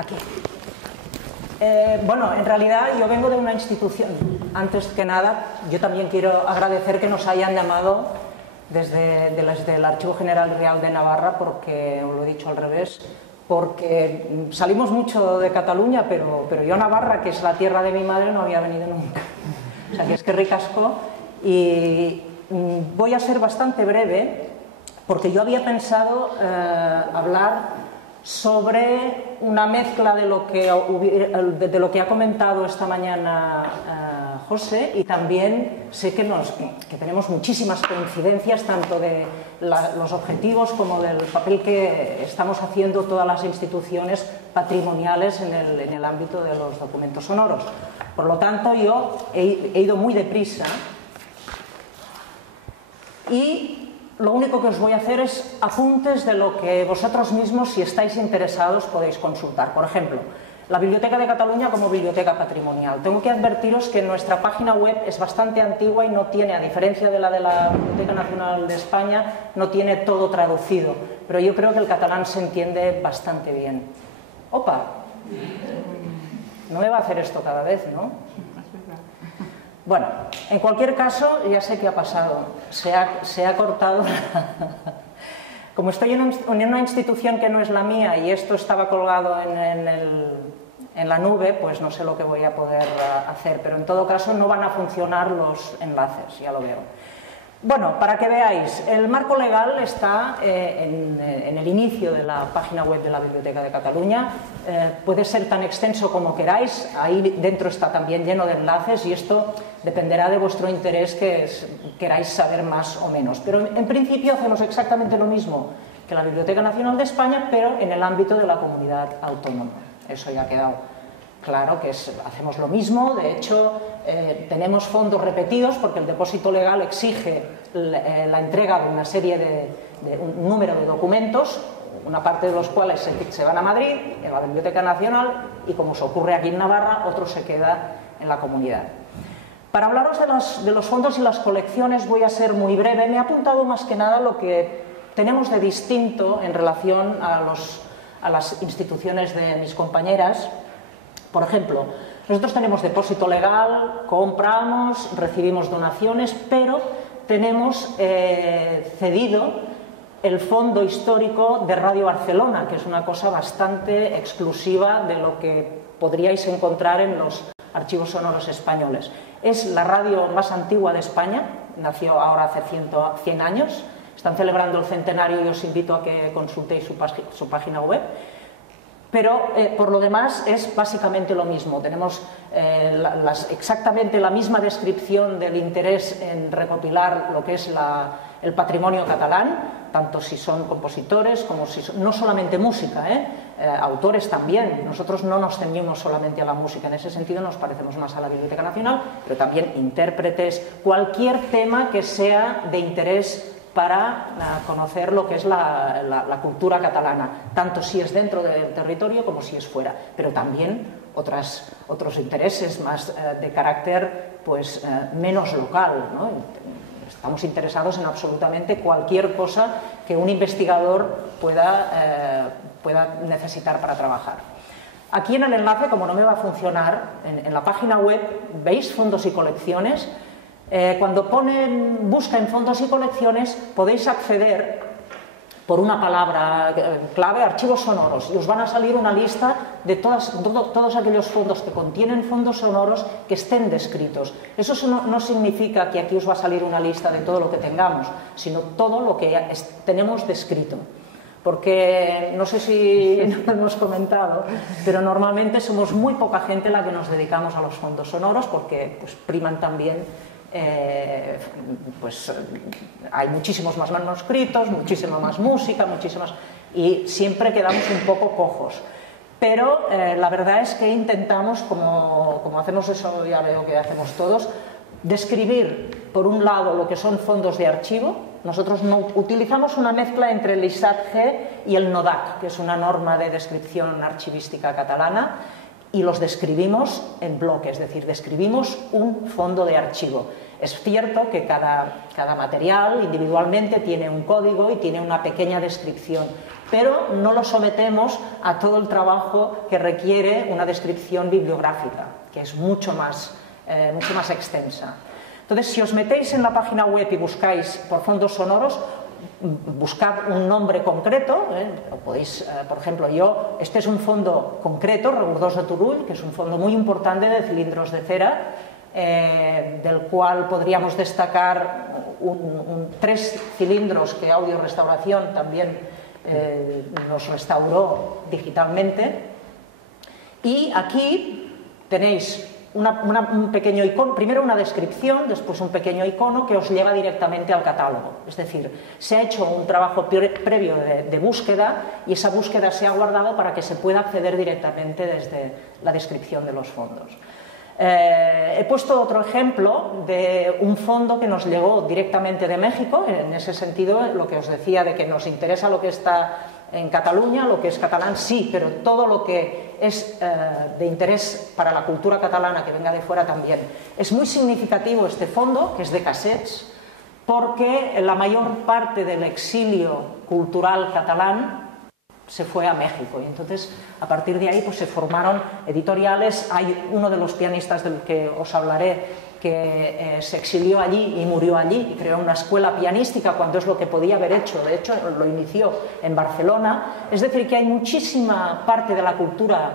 aquí. Bueno, en realidad yo vengo de una institución. Antes que nada, yo también quiero agradecer que nos hayan llamado desde el Archivo General Real de Navarra, porque, os lo he dicho al revés, porque salimos mucho de Cataluña, pero yo a Navarra, que es la tierra de mi madre, no había venido nunca. O sea, que es que ricasco. Y voy a ser bastante breve, porque yo había pensado hablar sobre una mezcla de lo que ha comentado esta mañana José, y también sé que tenemos muchísimas coincidencias, tanto de los objetivos como del papel que estamos haciendo todas las instituciones patrimoniales en el ámbito de los documentos sonoros. Por lo tanto, yo he ido muy deprisa y lo único que os voy a hacer es apuntes de lo que vosotros mismos, si estáis interesados, podéis consultar. Por ejemplo, la Biblioteca de Cataluña como biblioteca patrimonial. Tengo que advertiros que nuestra página web es bastante antigua y no tiene, a diferencia de la Biblioteca Nacional de España, no tiene todo traducido. Pero yo creo que el catalán se entiende bastante bien. ¡Opa! No me va a hacer esto cada vez, ¿no? Bueno, en cualquier caso, ya sé qué ha pasado. Se ha cortado. Como estoy en una institución que no es la mía y esto estaba colgado en la nube, pues no sé lo que voy a poder hacer. Pero en todo caso no van a funcionar los enlaces, ya lo veo. Bueno, para que veáis, el marco legal está en el inicio de la página web de la Biblioteca de Cataluña. Puede ser tan extenso como queráis, ahí dentro está también lleno de enlaces y esto dependerá de vuestro interés, que queráis saber más o menos. Pero en principio hacemos exactamente lo mismo que la Biblioteca Nacional de España, pero en el ámbito de la comunidad autónoma. Eso ya ha quedado claro, que hacemos lo mismo. De hecho, tenemos fondos repetidos porque el depósito legal exige la entrega de una serie de un número de documentos, una parte de los cuales se van a Madrid, en la Biblioteca Nacional, y como se ocurre aquí en Navarra, otro se queda en la comunidad. Para hablaros de los fondos y las colecciones voy a ser muy breve. Me he apuntado más que nada lo que tenemos de distinto en relación a las instituciones de mis compañeras. Por ejemplo, nosotros tenemos depósito legal, compramos, recibimos donaciones, pero tenemos cedido el fondo histórico de Radio Barcelona, que es una cosa bastante exclusiva de lo que podríais encontrar en los archivos sonoros españoles. Es la radio más antigua de España, nació ahora hace 100 años, están celebrando el centenario y os invito a que consultéis su página web. Pero por lo demás es básicamente lo mismo. Tenemos exactamente la misma descripción del interés en recopilar lo que es el patrimonio catalán, tanto si son compositores como si son, no solamente música, autores también. Nosotros no nos ceñimos solamente a la música, en ese sentido nos parecemos más a la Biblioteca Nacional, pero también intérpretes, cualquier tema que sea de interés para conocer lo que es la cultura catalana, tanto si es dentro del territorio como si es fuera, pero también otros intereses más de carácter pues menos local, ¿no? Estamos interesados en absolutamente cualquier cosa que un investigador pueda necesitar para trabajar. Aquí en el enlace, como no me va a funcionar, en la página web veis fondos y colecciones. Cuando ponen busca en fondos y colecciones podéis acceder por una palabra clave, archivos sonoros, y os van a salir una lista de todos aquellos fondos que contienen fondos sonoros que estén descritos. Eso no significa que aquí os va a salir una lista de todo lo que tengamos, sino todo lo que tenemos descrito. Porque no sé si lo hemos comentado, pero normalmente somos muy poca gente la que nos dedicamos a los fondos sonoros, porque pues, priman también. Pues hay muchísimos más manuscritos, muchísima más música, y siempre quedamos un poco cojos. Pero la verdad es que intentamos, como hacemos eso, ya veo que hacemos todos, describir por un lado lo que son fondos de archivo. Nosotros no utilizamos una mezcla entre el ISAT-G y el NODAC, que es una norma de descripción archivística catalana, y los describimos en bloques, es decir, describimos un fondo de archivo. Es cierto que cada material individualmente tiene un código y tiene una pequeña descripción, pero no lo sometemos a todo el trabajo que requiere una descripción bibliográfica, que es mucho más extensa. Entonces, si os metéis en la página web y buscáis por fondos sonoros, buscad un nombre concreto, podéis, por ejemplo, este es un fondo concreto, Reguardós de Turull, que es un fondo muy importante de cilindros de cera, del cual podríamos destacar 3 cilindros que Audio Restauración también nos restauró digitalmente. Y aquí tenéis un pequeño icono, primero una descripción, después un pequeño icono que os lleva directamente al catálogo. Es decir, se ha hecho un trabajo previo de búsqueda y esa búsqueda se ha guardado para que se pueda acceder directamente desde la descripción de los fondos. He puesto otro ejemplo de un fondo que nos llegó directamente de México. En ese sentido, lo que os decía de que nos interesa lo que está en Cataluña, lo que es catalán, sí, pero todo lo que es de interés para la cultura catalana que venga de fuera también. Es muy significativo este fondo, que es de cassettes, porque la mayor parte del exilio cultural catalán se fue a México y entonces a partir de ahí pues se formaron editoriales. Hay uno de los pianistas del que os hablaré que se exilió allí y murió allí y creó una escuela pianística cuando es lo que podía haber hecho. De hecho lo inició en Barcelona. Es decir, que hay muchísima parte de la cultura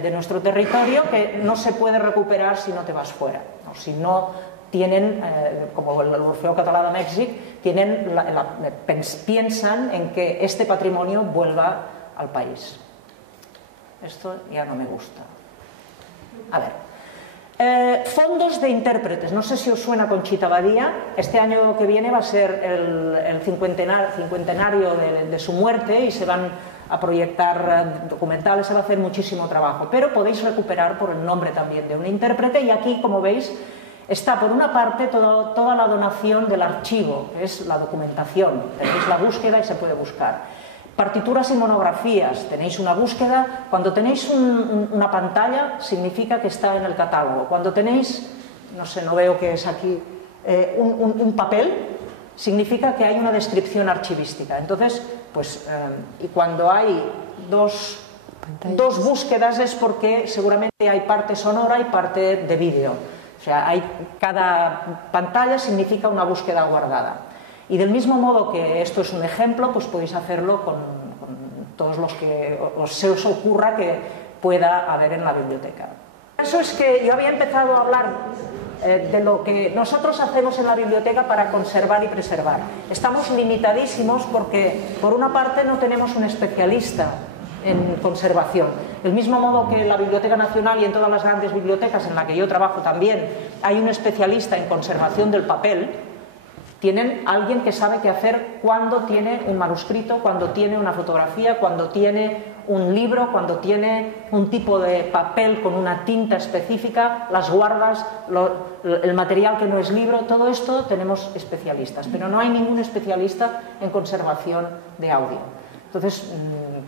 de nuestro territorio que no se puede recuperar si no te vas fuera, o si no tienen, como el Orfeó Català de Mèxic, piensan en que este patrimonio vuelva al país. Esto ya no me gusta. A ver, fondos de intérpretes. No sé si os suena Conchita Badia. Este año que viene va a ser el cincuentenario de su muerte y se van a proyectar documentales, se va a hacer muchísimo trabajo, pero podéis recuperar por el nombre también de un intérprete. Y aquí, como veis, está por una parte toda la donación del archivo, que es la documentación. Tenéis la búsqueda y se puede buscar. Partituras y monografías, tenéis una búsqueda. Cuando tenéis una pantalla, significa que está en el catálogo. Cuando tenéis, no sé, no veo qué es aquí, un papel, significa que hay una descripción archivística. Entonces, pues, y cuando hay dos búsquedas es porque seguramente hay parte sonora y parte de vídeo. O sea, cada pantalla significa una búsqueda guardada. Y del mismo modo que esto es un ejemplo, pues podéis hacerlo con todos los que se os ocurra que pueda haber en la biblioteca. Eso es que yo había empezado a hablar de lo que nosotros hacemos en la biblioteca para conservar y preservar. Estamos limitadísimos porque, por una parte, no tenemos un especialista en conservación. Del mismo modo que en la Biblioteca Nacional y en todas las grandes bibliotecas en la que yo trabajo también hay un especialista en conservación del papel, tienen alguien que sabe qué hacer cuando tiene un manuscrito, cuando tiene una fotografía, cuando tiene un libro, cuando tiene un tipo de papel con una tinta específica, las guardas, el material que no es libro. Todo esto tenemos especialistas, pero no hay ningún especialista en conservación de audio. Entonces,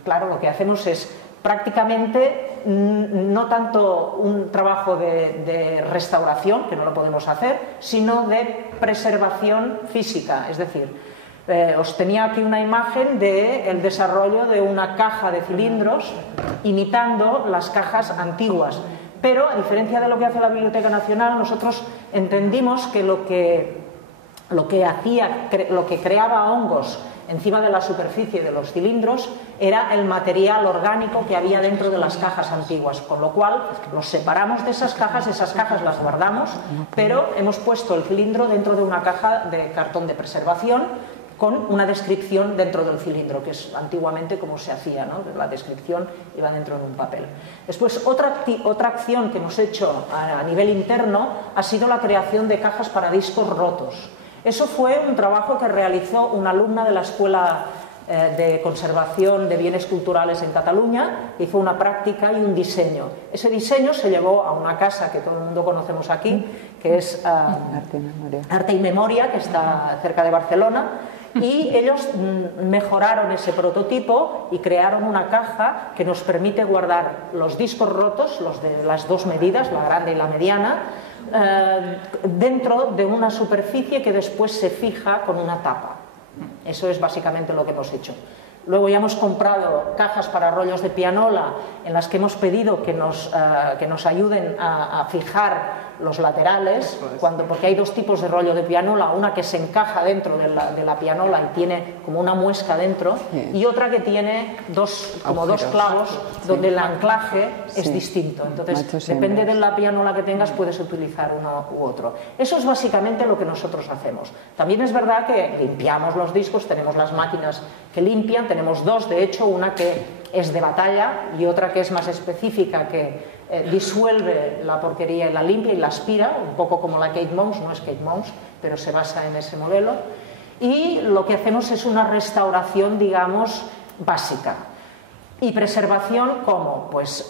claro, lo que hacemos es prácticamente no tanto un trabajo de restauración, que no lo podemos hacer, sino de preservación física. Es decir, os tenía aquí una imagen del desarrollo de una caja de cilindros imitando las cajas antiguas. Pero, a diferencia de lo que hace la Biblioteca Nacional, nosotros entendimos que lo que creaba hongos encima de la superficie de los cilindros era el material orgánico que había dentro de las cajas antiguas, con lo cual los separamos de esas cajas las guardamos, pero hemos puesto el cilindro dentro de una caja de cartón de preservación con una descripción dentro del cilindro, que es antiguamente como se hacía, ¿no? La descripción iba dentro de un papel. Después, otra acción que hemos hecho a nivel interno ha sido la creación de cajas para discos rotos. Eso fue un trabajo que realizó una alumna de la Escuela de Conservación de Bienes Culturales en Cataluña. Hizo una práctica y un diseño. Ese diseño se llevó a una casa que todo el mundo conocemos aquí, que es Arte y Memoria, que está cerca de Barcelona, y ellos mejoraron ese prototipo y crearon una caja que nos permite guardar los discos rotos, los de las dos medidas, la grande y la mediana, dentro de una superficie que después se fija con una tapa. Eso es básicamente lo que hemos hecho. Luego ya hemos comprado cajas para rollos de pianola en las que hemos pedido que nos ayuden a fijar los laterales, porque hay dos tipos de rollo de pianola, una que se encaja dentro de la pianola y tiene como una muesca dentro, y otra que tiene como dos clavos donde el anclaje es distinto. Entonces, depende de la pianola que tengas, puedes utilizar uno u otro. Eso es básicamente lo que nosotros hacemos. También es verdad que limpiamos los discos, tenemos las máquinas que limpian, tenemos dos, de hecho, una que es de batalla y otra que es más específica, que disuelve la porquería y la limpia y la aspira, un poco como la Kate Mouse, no es Kate Mouse, pero se basa en ese modelo. Y lo que hacemos es una restauración, digamos, básica. Y preservación, ¿cómo? Pues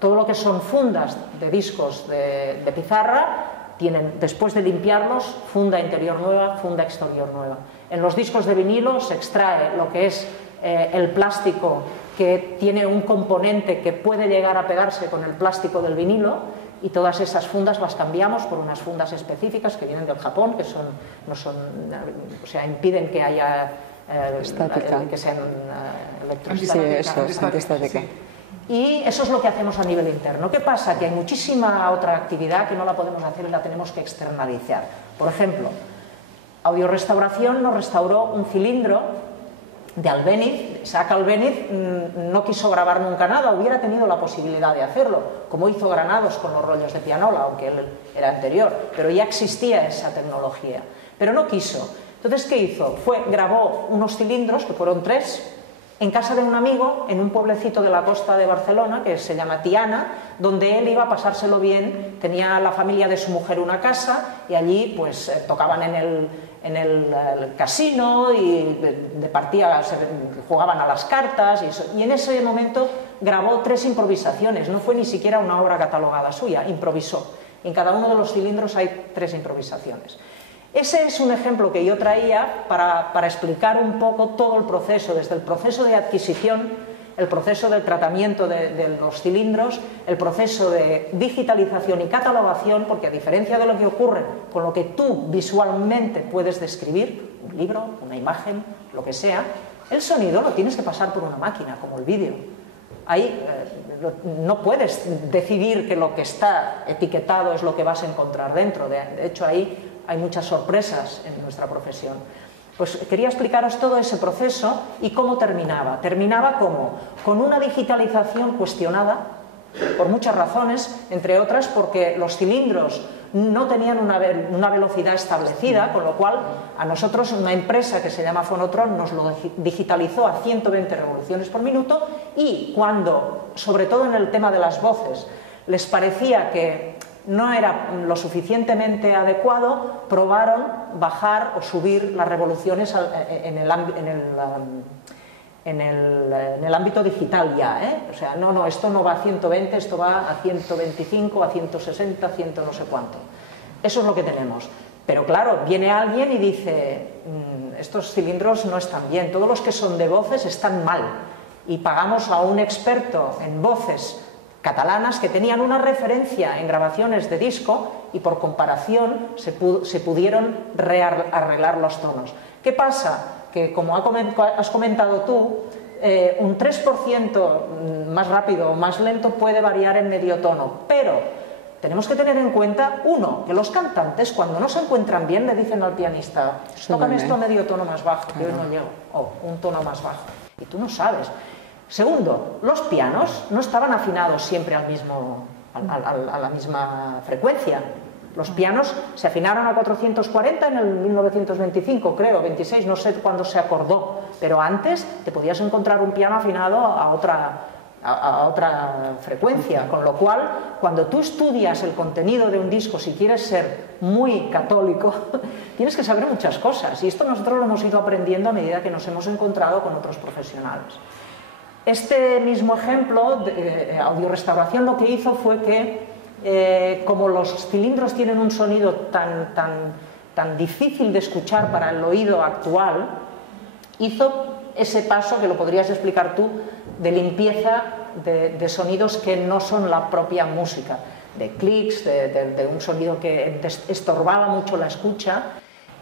todo lo que son fundas de discos de pizarra tienen, después de limpiarlos, funda interior nueva, funda exterior nueva. En los discos de vinilo se extrae lo que es el plástico, que tiene un componente que puede llegar a pegarse con el plástico del vinilo, y todas esas fundas las cambiamos por unas fundas específicas que vienen del Japón, que impiden que haya que sean electroestáticas. Y eso es lo que hacemos a nivel interno. ¿Qué pasa? Que hay muchísima otra actividad que no la podemos hacer y la tenemos que externalizar. Por ejemplo, Audiorestauración nos restauró un cilindro de Albéniz. Isaac Albéniz no quiso grabar nunca nada, hubiera tenido la posibilidad de hacerlo, como hizo Granados con los rollos de pianola, aunque él era anterior, pero ya existía esa tecnología, pero no quiso. Entonces, ¿qué hizo? Grabó unos cilindros, que fueron 3, en casa de un amigo, en un pueblecito de la costa de Barcelona, que se llama Tiana, donde él iba a pasárselo bien. Tenía la familia de su mujer una casa, y allí pues tocaban en el casino, y de partida jugaban a las cartas, y en ese momento grabó 3 improvisaciones. No fue ni siquiera una obra catalogada suya, improvisó. En cada uno de los cilindros hay 3 improvisaciones. Ese es un ejemplo que yo traía para explicar un poco todo el proceso, desde el proceso de adquisición, el proceso del tratamiento de los cilindros, el proceso de digitalización y catalogación, porque a diferencia de lo que ocurre con lo que tú visualmente puedes describir, un libro, una imagen, lo que sea, el sonido lo tienes que pasar por una máquina, como el vídeo. Ahí no puedes decidir que lo que está etiquetado es lo que vas a encontrar dentro. De hecho, ahí hay muchas sorpresas en nuestra profesión. Pues quería explicaros todo ese proceso y cómo terminaba. Terminaba con una digitalización cuestionada por muchas razones, entre otras porque los cilindros no tenían una velocidad establecida, con lo cual a nosotros una empresa que se llama Fonotron nos lo digitalizó a 120 revoluciones por minuto, y cuando, sobre todo en el tema de las voces, les parecía que no era lo suficientemente adecuado, probaron bajar o subir las revoluciones en el ámbito digital ya, O sea, no, esto no va a 120, esto va a 125, a 160, 100 no sé cuánto. Eso es lo que tenemos. Pero claro, viene alguien y dice, estos cilindros no están bien, todos los que son de voces están mal, y pagamos a un experto en voces catalanas que tenían una referencia en grabaciones de disco, y por comparación se pudieron arreglar los tonos. ¿Qué pasa? Que, como has comentado tú, un 3% más rápido o más lento puede variar en medio tono, pero tenemos que tener en cuenta, uno, que los cantantes cuando no se encuentran bien le dicen al pianista, tócame esto a medio tono más bajo, que hoy no llego, o un tono más bajo, y tú no sabes. Segundo, los pianos no estaban afinados siempre a la misma frecuencia. Los pianos se afinaron a 440 en el 1925, creo, 26, no sé cuándo se acordó, pero antes te podías encontrar un piano afinado a otra frecuencia, con lo cual, cuando tú estudias el contenido de un disco, si quieres ser muy católico, tienes que saber muchas cosas, y esto nosotros lo hemos ido aprendiendo a medida que nos hemos encontrado con otros profesionales. Este mismo ejemplo de Audiorestauración lo que hizo fue que, como los cilindros tienen un sonido tan difícil de escuchar para el oído actual, hizo ese paso, que lo podrías explicar tú, de limpieza de sonidos que no son la propia música. clics, de un sonido que estorbaba mucho la escucha,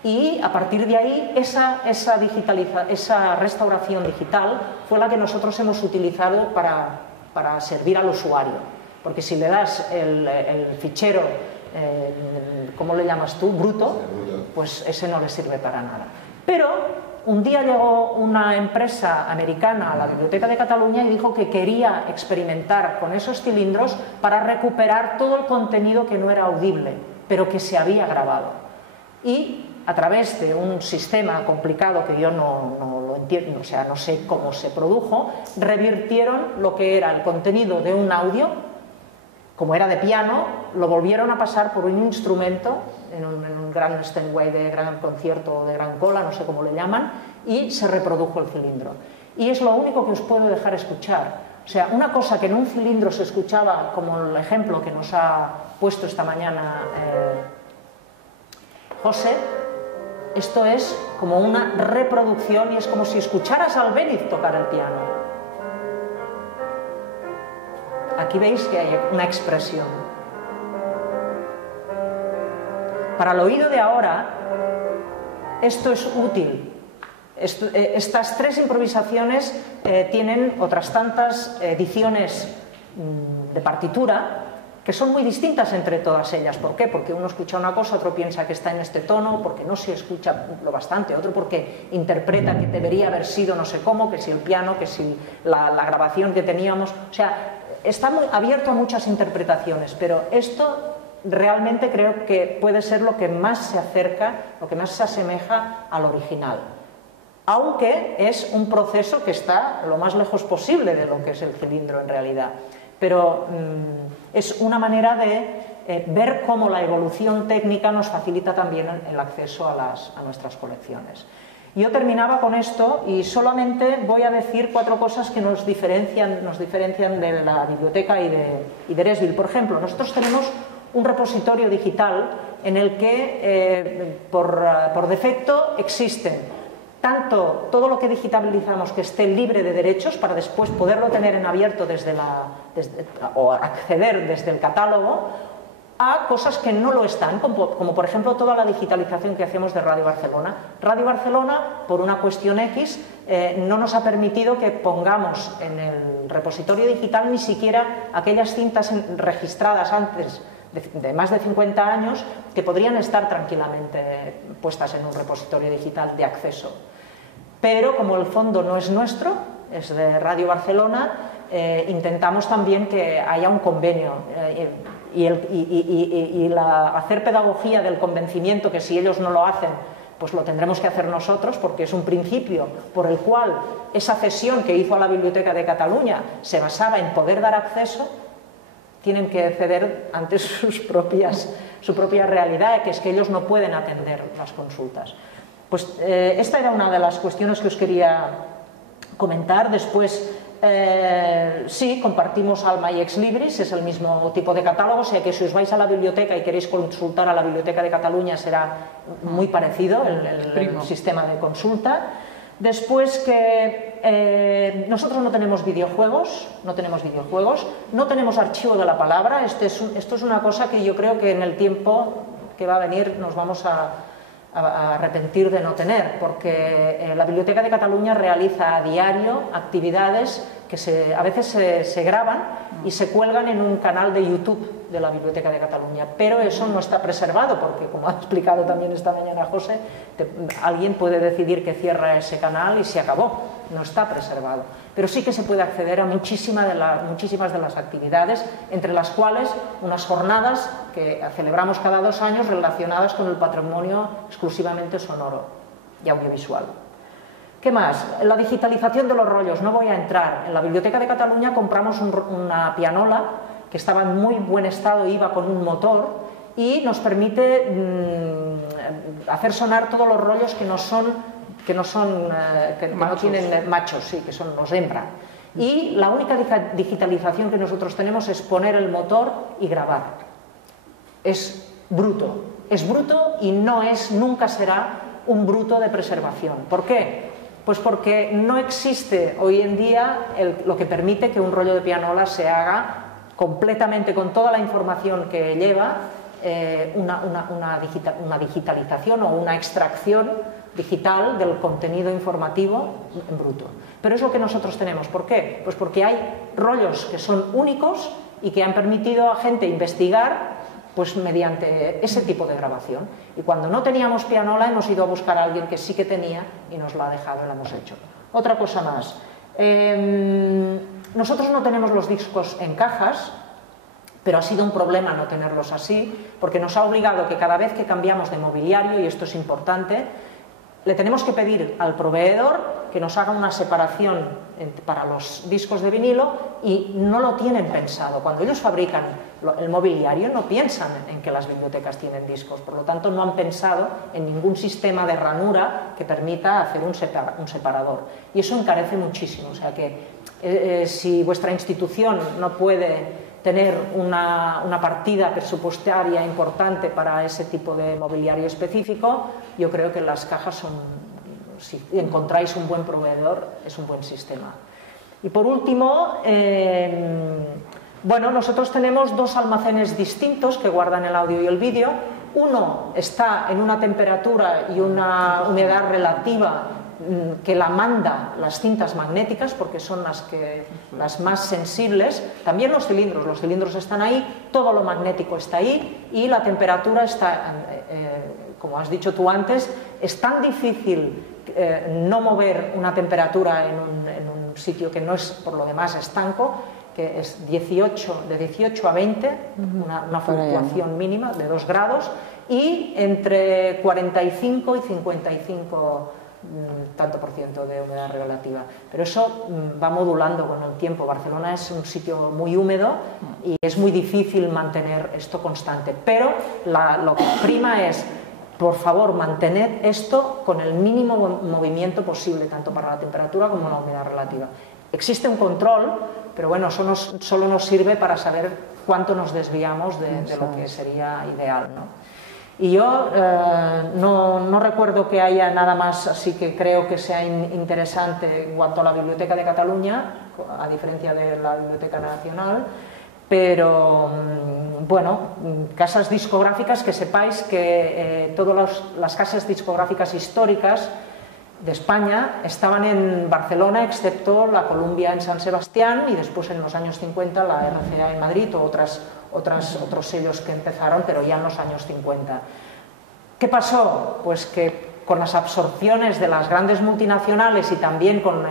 y a partir de ahí esa restauración digital fue la que nosotros hemos utilizado para servir al usuario, porque si le das el fichero, ¿cómo le llamas tú? Bruto, pues ese no le sirve para nada. Pero un día llegó una empresa americana a la Biblioteca de Cataluña y dijo que quería experimentar con esos cilindros para recuperar todo el contenido que no era audible, pero que se había grabado. Y a través de un sistema complicado que yo no lo entiendo, o sea, no sé cómo se produjo, revirtieron lo que era el contenido de un audio, como era de piano, lo volvieron a pasar por un instrumento en un gran Steinway de gran concierto, de gran cola, no sé cómo le llaman, y se reprodujo el cilindro. Y es lo único que os puedo dejar escuchar. O sea, una cosa que en un cilindro se escuchaba, como el ejemplo que nos ha puesto esta mañana José, esto es como una reproducción y es como si escucharas a Albéniz tocar el piano. Aquí veis que hay una expresión. Para el oído de ahora, esto es útil. Estas tres improvisaciones tienen otras tantas ediciones de partitura que son muy distintas entre todas ellas. ¿Por qué? Porque uno escucha una cosa, otro piensa que está en este tono, porque no se escucha lo bastante, otro porque interpreta que debería haber sido no sé cómo, que si el piano, que si la grabación que teníamos. O sea, está muy abierto a muchas interpretaciones, pero esto realmente creo que puede ser lo que más se acerca, lo que más se asemeja al original. Aunque es un proceso que está lo más lejos posible de lo que es el cilindro en realidad. Pero es una manera de ver cómo la evolución técnica nos facilita también el acceso a nuestras colecciones. Yo terminaba con esto y solamente voy a decir 4 cosas que nos diferencian de la biblioteca y de Eresbil. Por ejemplo, nosotros tenemos un repositorio digital en el que por defecto existen tanto todo lo que digitalizamos que esté libre de derechos para después poderlo tener en abierto o acceder desde el catálogo, a cosas que no lo están, como por ejemplo toda la digitalización que hacemos de Radio Barcelona. Radio Barcelona, por una cuestión X, no nos ha permitido que pongamos en el repositorio digital ni siquiera aquellas cintas registradas antes de más de 50 años que podrían estar tranquilamente puestas en un repositorio digital de acceso. Pero como el fondo no es nuestro, es de Radio Barcelona, intentamos también que haya un convenio hacer pedagogía del convencimiento, que si ellos no lo hacen, pues lo tendremos que hacer nosotros, porque es un principio por el cual esa cesión que hizo a la Biblioteca de Cataluña se basaba en poder dar acceso. Tienen que ceder ante su propia realidad, que es que ellos no pueden atender las consultas. Pues esta era una de las cuestiones que os quería comentar. Después, sí, compartimos Alma y Ex Libris, es el mismo tipo de catálogo, o sea que si os vais a la biblioteca y queréis consultar a la Biblioteca de Cataluña será muy parecido el sistema de consulta. Después que nosotros no tenemos videojuegos, no tenemos archivo de la palabra. Esto es una cosa que yo creo que en el tiempo que va a venir nos vamos a arrepentir de no tener, porque la Biblioteca de Cataluña realiza a diario actividades que a veces se graban y se cuelgan en un canal de YouTube de la Biblioteca de Cataluña, pero eso no está preservado porque, como ha explicado también esta mañana José, alguien puede decidir que cierra ese canal y se acabó, no está preservado. Pero sí que se puede acceder a muchísimas de las actividades, entre las cuales unas jornadas que celebramos cada 2 años relacionadas con el patrimonio exclusivamente sonoro y audiovisual. ¿Qué más? La digitalización de los rollos, no voy a entrar. En la Biblioteca de Cataluña compramos una pianola que estaba en muy buen estado, iba con un motor y nos permite hacer sonar todos los rollos que no tienen machos, sí, que son los hembra. Y la única digitalización que nosotros tenemos es poner el motor y grabar. Es bruto y nunca será un bruto de preservación. ¿Por qué? Pues porque no existe hoy en día lo que permite que un rollo de pianola se haga completamente con toda la información que lleva, una digitalización o una extracción digital del contenido informativo en bruto. Pero es lo que nosotros tenemos. ¿Por qué? Pues porque hay rollos que son únicos y que han permitido a gente investigar pues mediante ese tipo de grabación. Y cuando no teníamos pianola hemos ido a buscar a alguien que sí que tenía y nos lo ha dejado y lo hemos hecho. Otra cosa más. Nosotros no tenemos los discos en cajas, pero ha sido un problema no tenerlos así, porque nos ha obligado que cada vez que cambiamos de mobiliario, y esto es importante, le tenemos que pedir al proveedor que nos haga una separación para los discos de vinilo y no lo tienen pensado. Cuando ellos fabrican el mobiliario no piensan en que las bibliotecas tienen discos, por lo tanto no han pensado en ningún sistema de ranura que permita hacer un separador. Y eso encarece muchísimo, o sea que si vuestra institución no puede tener una partida presupuestaria importante para ese tipo de mobiliario específico, yo creo que las cajas son, si encontráis un buen proveedor, es un buen sistema. Y por último, bueno, nosotros tenemos dos almacenes distintos que guardan el audio y el vídeo. Uno está en una temperatura y una humedad relativa que la manda las cintas magnéticas, porque son las más sensibles. También los cilindros están ahí, todo lo magnético está ahí y la temperatura está, como has dicho tú antes, es tan difícil no mover una temperatura en un sitio que no es por lo demás estanco, que es de 18 a 20, una fluctuación mínima de 2 grados, y entre 45 y 55 tanto por ciento de humedad relativa, pero eso va modulando con el tiempo. Barcelona es un sitio muy húmedo y es muy difícil mantener esto constante, pero lo que prima es, por favor, mantened esto con el mínimo movimiento posible, tanto para la temperatura como la humedad relativa. Existe un control, pero bueno, eso solo nos sirve para saber cuánto nos desviamos de lo que sería ideal, ¿no? Y yo no recuerdo que haya nada más así que creo que sea interesante en cuanto a la Biblioteca de Cataluña, a diferencia de la Biblioteca Nacional, pero bueno, casas discográficas, que sepáis que todas las casas discográficas históricas de España estaban en Barcelona, excepto la Columbia en San Sebastián y después en los años 50 la RCA en Madrid o otros sellos que empezaron, pero ya en los años 50. ¿Qué pasó? Pues que con las absorciones de las grandes multinacionales y también con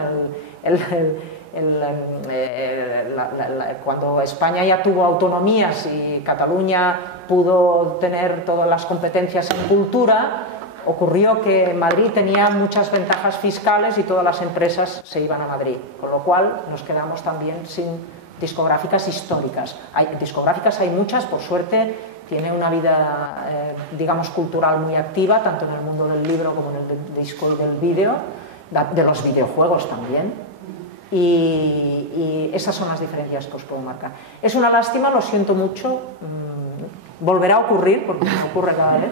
cuando España ya tuvo autonomías y Cataluña pudo tener todas las competencias en cultura, ocurrió que Madrid tenía muchas ventajas fiscales y todas las empresas se iban a Madrid, con lo cual nos quedamos también sin discográficas históricas. Discográficas hay muchas, por suerte, tiene una vida, digamos, cultural muy activa, tanto en el mundo del libro como en el del disco y del vídeo, de los videojuegos también, y esas son las diferencias que os puedo marcar. Es una lástima, lo siento mucho, volverá a ocurrir, porque me ocurre cada vez,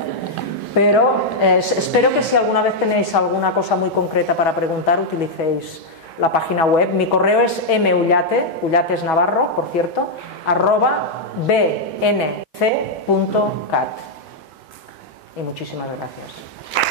pero espero que si alguna vez tenéis alguna cosa muy concreta para preguntar, utilicéis la página web. Mi correo es mullate, Ullate es Navarro, por cierto, @bnc.cat. Y muchísimas gracias.